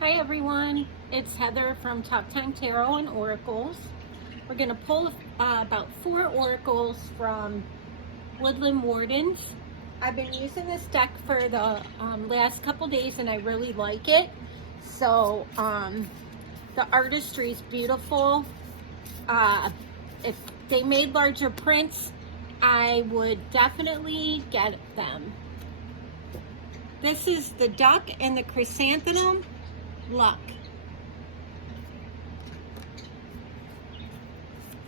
Hi everyone, it's Heather from Top 10 Tarot and Oracles. We're going to pull about 4 oracles from Woodland Wardens. I've been using this deck for the last couple days and I really like it. So the artistry is beautiful. If they made larger prints, I would definitely get them. This is the Duck and the Chrysanthemum. Luck.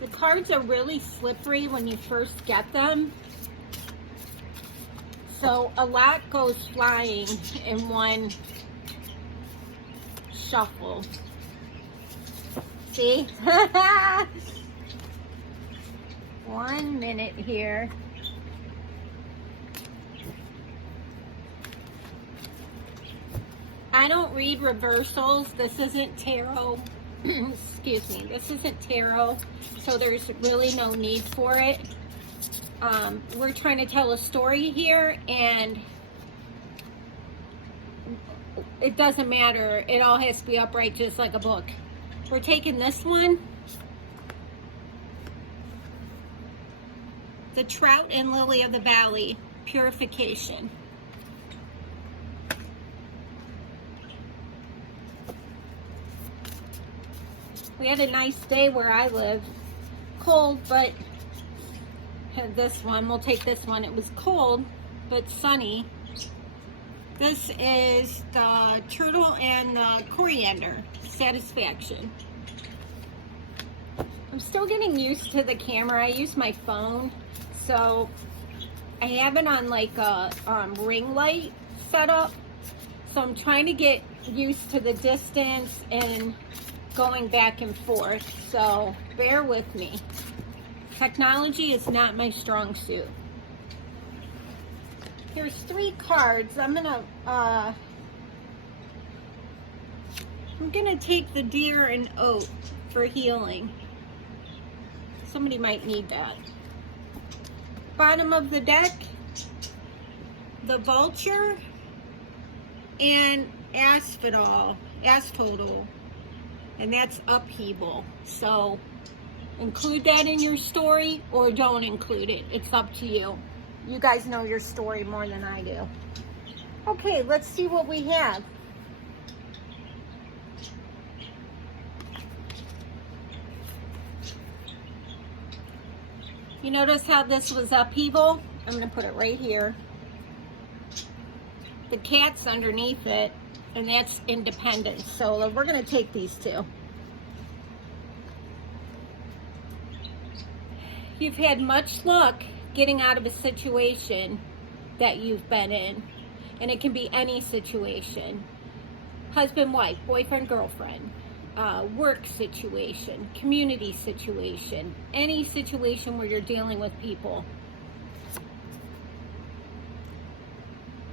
The cards are really slippery when you first get them, so a lot goes flying in one shuffle. See? 1 minute here. I don't read reversals. This isn't tarot. Excuse me. This isn't tarot, so there's really no need for it. We're trying to tell a story here, and it doesn't matter. It all has to be upright, just like a book. We're taking this one. The Trout and Lily of the Valley, Purification. We had a nice day where I live. Cold, but this one, we'll take this one. It was cold, but sunny. This is the Turtle and the Coriander, Satisfaction. I'm still getting used to the camera. I use my phone, so I have it on like a ring light setup. So I'm trying to get used to the distance and going back and forth, so bear with me. Technology is not my strong suit. Here's 3 cards. I'm gonna take the Deer and Oak for healing. Somebody might need that. Bottom of the deck, the Vulture and Asphodel. And that's upheaval. So include that in your story or don't include it. It's up to you. You guys know your story more than I do. Okay, let's see what we have. You notice how this was upheaval? I'm going to put it right here. The cat's underneath it. And that's independence. So we're going to take these 2. You've had much luck getting out of a situation that you've been in. And it can be any situation. Husband, wife, boyfriend, girlfriend, work situation, community situation, any situation where you're dealing with people.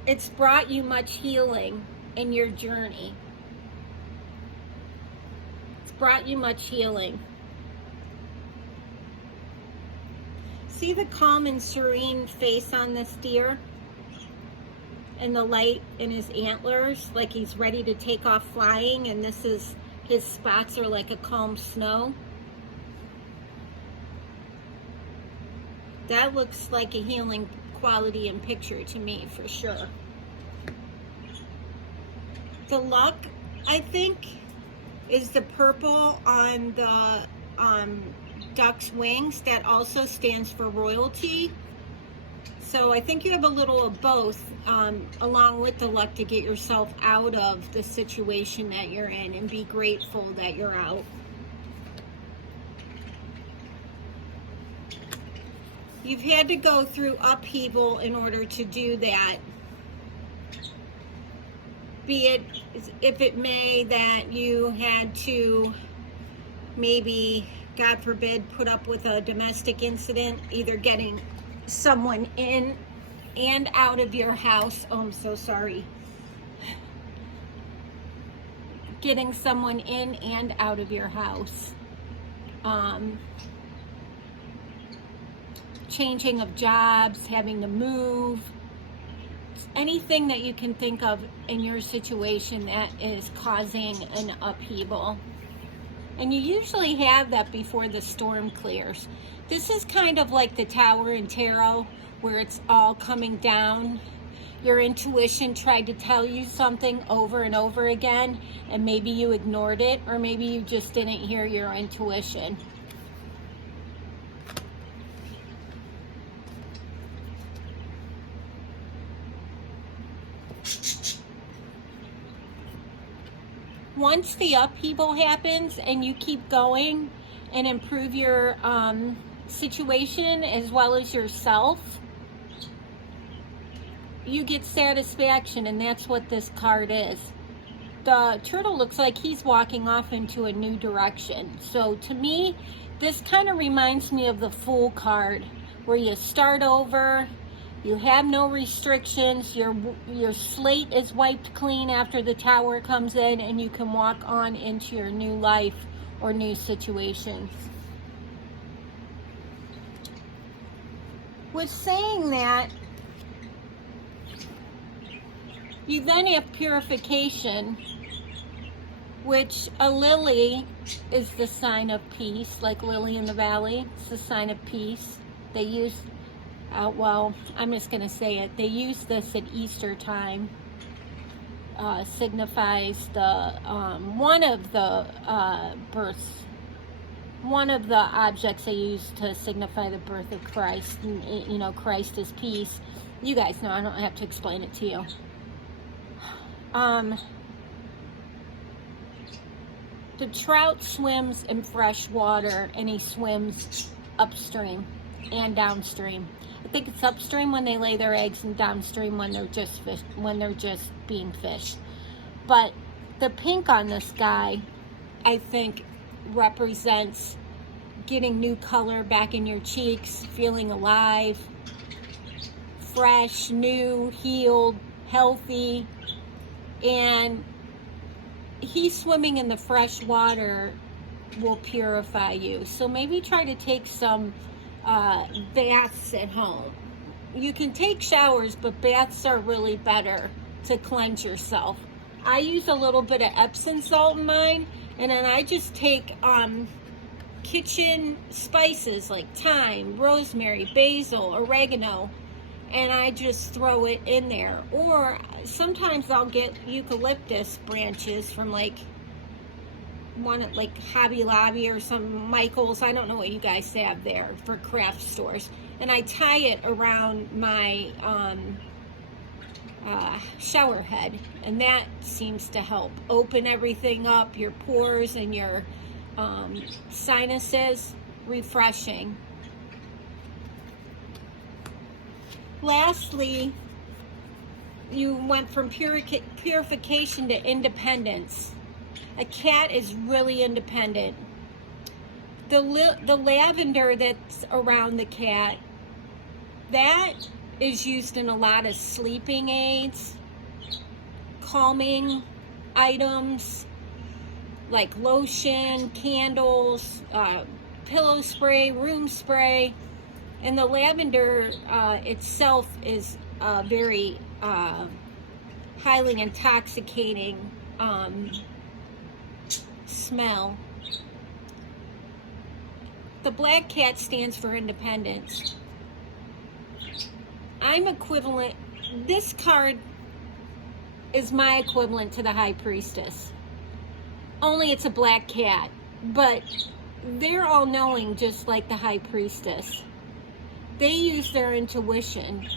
It's brought you much healing in your journey. It's brought you much healing. See the calm and serene face on this deer? And the light in his antlers, like he's ready to take off flying, and this is, his spots are like a calm snow. That looks like a healing quality and picture to me, for sure. The Luck, I think, is the purple on the duck's wings. That also stands for royalty. So I think you have a little of both, along with the luck to get yourself out of the situation that you're in and be grateful that you're out. You've had to go through upheaval in order to do that. Be it, if it may, that you had to maybe, God forbid, put up with a domestic incident, either getting someone in and out of your house. Oh, I'm so sorry. Getting someone in and out of your house. Changing of jobs, having to move. anything that you can think of in your situation that is causing an upheaval. And you usually have that before the storm clears. This is kind of like the Tower in Tarot, where it's all coming down. Your intuition tried to tell you something over and over again, and maybe you ignored it, or maybe you just didn't hear your intuition. Once the upheaval happens and you keep going and improve your situation as well as yourself, you get satisfaction, and that's what this card is. The turtle looks like he's walking off into a new direction. So to me, this kind of reminds me of the Fool card, where you start over. You have no restrictions. Your slate is wiped clean after the Tower comes in, and you can walk on into your new life or new situations. With saying that, you then have purification, which a lily is the sign of peace, like lily in the valley. It's the sign of peace. They use well, I'm just going to say it. They use this at Easter time. Signifies the one of the objects they use to signify the birth of Christ. And, you know, Christ is peace. You guys know, I don't have to explain it to you. The trout swims in fresh water, and he swims upstream and downstream. I think it's upstream when they lay their eggs, and downstream when they're just being fished. But the pink on this guy, I think, represents getting new color back in your cheeks, feeling alive, fresh, new, healed, healthy. And he swimming in the fresh water will purify you. So maybe try to take some baths at home. You can take showers, but baths are really better to cleanse yourself. I use a little bit of Epsom salt in mine, and then I just take kitchen spices like thyme, rosemary, basil, oregano, and I just throw it in there. Or sometimes I'll get eucalyptus branches from like Hobby Lobby or some Michael's. I don't know what you guys have there for craft stores. And I tie it around my shower head, and that seems to help open everything up, your pores and your sinuses. Refreshing. Lastly, you went from purification to independence. A cat is really independent. The lavender that's around the cat, that is used in a lot of sleeping aids, calming items like lotion, candles, pillow spray, room spray. And the lavender itself is very highly intoxicating smell. The black cat stands for independence. I'm equivalent, this card is my equivalent to the High Priestess. Only it's a black cat, but they're all knowing just like the High Priestess. They use their intuition.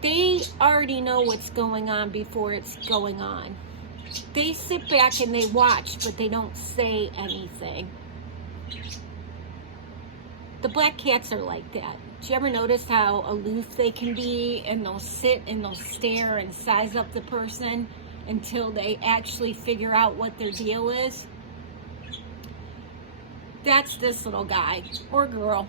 They already know what's going on before it's going on. They sit back and they watch, but they don't say anything. The black cats are like that. Do you ever notice how aloof they can be, and they'll sit and they'll stare and size up the person until they actually figure out what their deal is? That's this little guy or girl.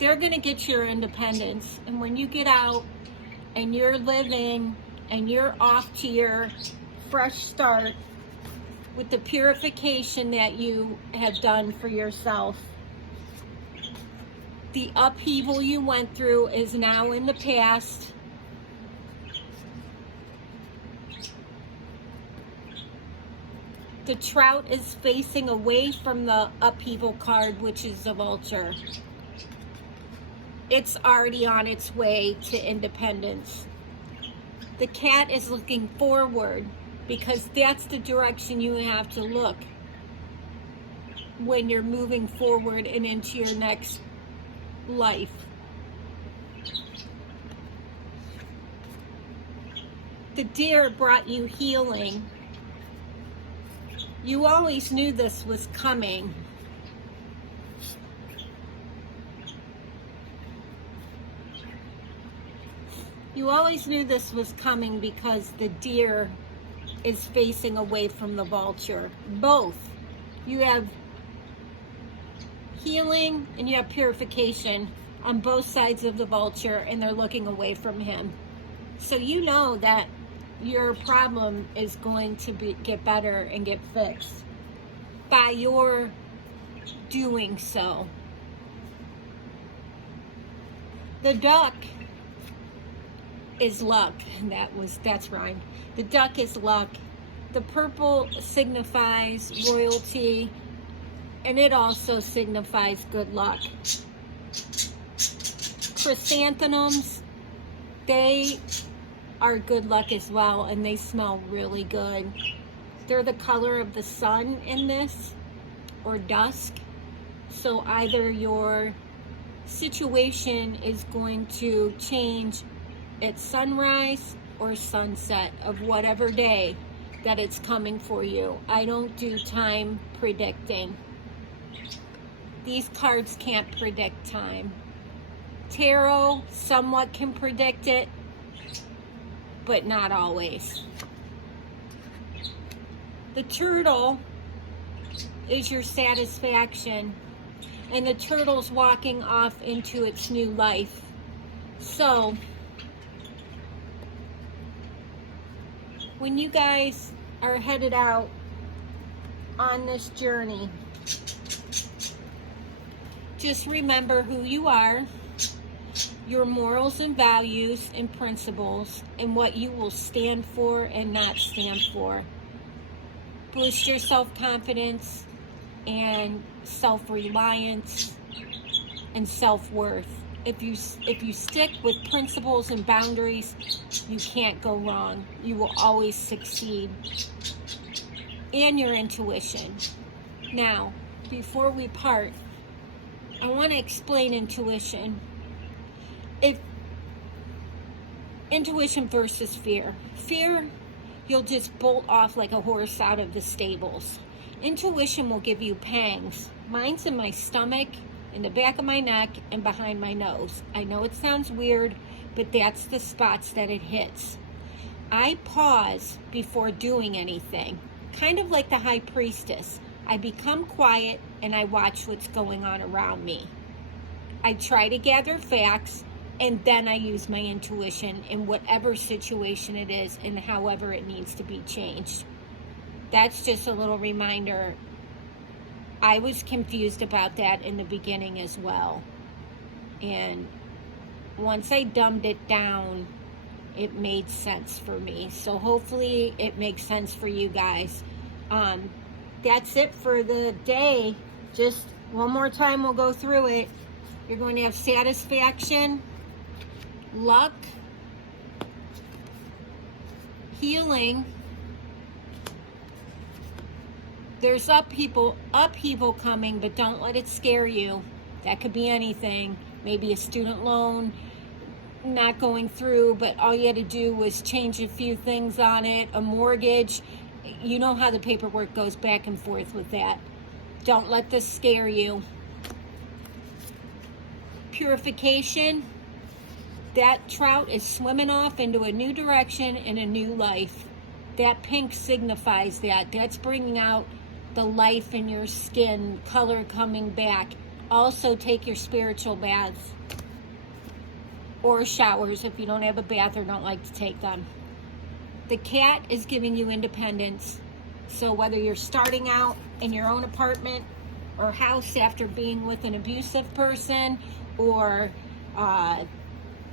They're going to get your independence, and when you get out and you're living and you're off to your fresh start with the purification that you have done for yourself, The upheaval you went through is now in the past. The Trout is facing away from the upheaval card, which is the Vulture. It's already on its way to independence. The Cat is looking forward because that's the direction you have to look when you're moving forward and into your next life. The Deer brought you healing. You always knew this was coming. You always knew this was coming because the Deer is facing away from the Vulture. Both. You have healing and you have purification on both sides of the Vulture, and they're looking away from him. So you know that your problem is going to get better and get fixed by your doing so. The Duck is luck. That's rhymed. The Duck is luck. The purple signifies royalty, and it also signifies good luck. Chrysanthemums, they are good luck as well, and they smell really good. They're the color of the sun in this, or dusk. So either your situation is going to change at sunrise or sunset of whatever day that it's coming for you. I don't do time predicting. These cards can't predict time. Tarot somewhat can predict it, but not always. The Turtle is your satisfaction, and the turtle's walking off into its new life. So when you guys are headed out on this journey, just remember who you are, your morals and values and principles, and what you will stand for and not stand for. Boost your self-confidence and self-reliance and self-worth. If you stick with principles and boundaries, you can't go wrong. You will always succeed. And your intuition. Now, before we part, I want to explain intuition. Intuition versus fear. Fear, you'll just bolt off like a horse out of the stables. Intuition will give you pangs. Mine's in my stomach, in the back of my neck, and behind my nose. I know it sounds weird, but that's the spots that it hits. I pause before doing anything, kind of like the high priestess. I become quiet and I watch what's going on around me. I try to gather facts, and then I use my intuition in whatever situation it is and however it needs to be changed. That's just a little reminder. I was confused about that in the beginning as well. And once I dumbed it down, it made sense for me. So hopefully it makes sense for you guys. That's it for the day. Just one more time, we'll go through it. You're going to have satisfaction, luck, healing. There's upheaval coming, but don't let it scare you. That could be anything. Maybe a student loan not going through, but all you had to do was change a few things on it. A mortgage. You know how the paperwork goes back and forth with that. Don't let this scare you. Purification. That trout is swimming off into a new direction and a new life. That pink signifies that. That's bringing out the life in your skin, color coming back. Also take your spiritual baths or showers if you don't have a bath or don't like to take them. The Cat is giving you independence. So whether you're starting out in your own apartment or house after being with an abusive person, or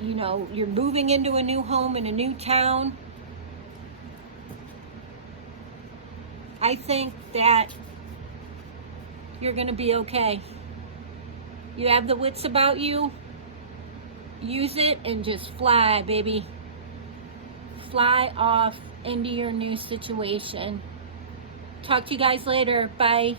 you know, you're moving into a new home in a new town, I think that you're going to be okay. You have the wits about you. Use it and just fly, baby. Fly off into your new situation. Talk to you guys later. Bye.